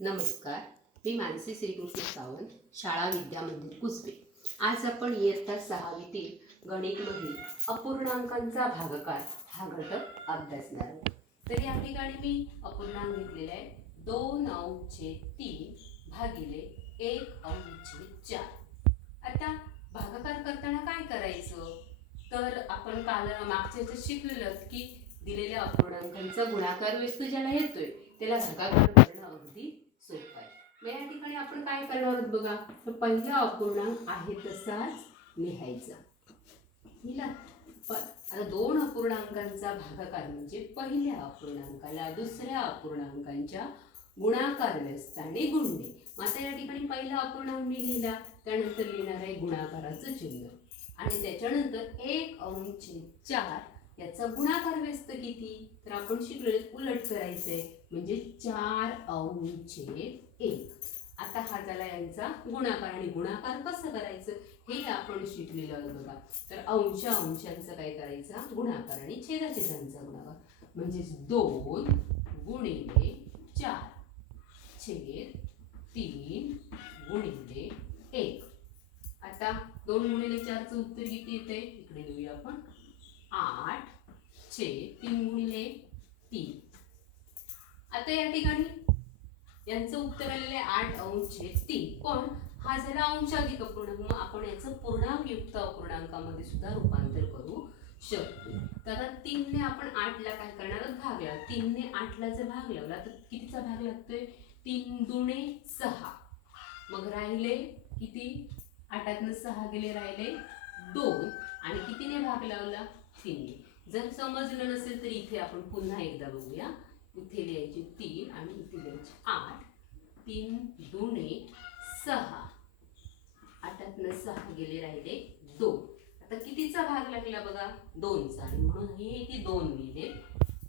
नमस्कार, मी मानसी श्रीकृष्ण सावंत, शाळा विद्या मंदिर कुसबे. आज आपण इयत्ता 6वीतील गणितमधील अपूर्णांकांचा भागाकार हा घटक अभ्यासणार आहोत. तर या ठिकाणी मी अपूर्णांक घेतलेला आहे 2/3 भागिले 1/4. आता भागाकार करताना काय करायचं, तर आपण काल मागच्या याच्यात शिकलेलं की दिलेल्या अपूर्णांकांचा गुणाकार व्यस्त ज्याला येतोय त्याला भागाकार करणं अगदी सोपं आहे. मग या ठिकाणी आपण काय करणार आहोत बघा, तर पहिला अपूर्णांक आहे तसाच लिहायचा. आता दोन अपूर्णांकांचा भागाकार म्हणजे पहिल्या अपूर्णांकाला दुसऱ्या अपूर्णांकांच्या गुणाकार व्यस्ताने गुणणे. आता या ठिकाणी पहिला अपूर्णांक मी लिहिला, त्यानंतर लिहिणार आहे गुणाकाराचं चिन्ह आणि त्याच्यानंतर 1/4 याचा गुणाकार व्यस्त किती, तर आपण शिकलो उलट करायचंय म्हणजे 4/1. आता हा झाला यांचा गुणाकार आणि गुणाकार कसं करायचं हे आपण शिकलेलं आहे बघा. तर अंशांचं काय करायचा गुणाकार आणि छेदाछेदांचा गुणाकार म्हणजे 2 गुणिले 4 छेद 3 गुणिले 1. आता 2 गुणिले 4चं उत्तर किती येते, इकडे लिहूया आपण 8 छेद 3 गुणिले 3. आता या ठिकाणी यांचं उत्तर आलेलं आहे 8/3. पण हा झाला अंशाधिक अपूर्णांक, मग आपण याचं पूर्णांक युक्त अपूर्णांकामध्ये सुद्धा रूपांतर करू शकतो. तर आता 3 ने आपण 8 ला काय करणार आहोत, भाग लावला. 3 ने 8 ला जर भाग लावला तर कितीचा भाग लागतोय, 3 दुणे 6. मग राहिले किती, 8तनं 6 गेले, राहिले 2 आणि कितीने भाग लावला, 3 ने. जर समजलं नसेल तर इथे आपण पुन्हा एकदा बघूया. इथे लिहायचे 3 आणि इथे लिहायचे 8. 3 दुणे 6, 8तनं 6 गेले, राहिले 2. आता कितीचा भाग लागला बघा, 2चा, आणि म्हणून हे इथे 2 लिहिले.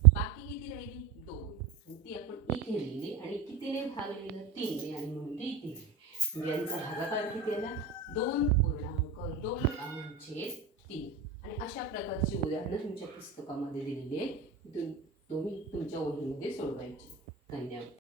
बाकी किती राहिली, 2, आणि ती आपण इथे लिहिली आणि कितीने भाग लिहिलं, 3 ने, आणि म्हणून ते इथे लिहिले. म्हणजे यांचा भागाकार किती आला, 2.2/3. आणि अशा प्रकारची उदाहरणं तुमच्या पुस्तकामध्ये दिलेली आहे, तुम्ही तुमच्या वहीमध्ये सोडवायची. धन्यवाद.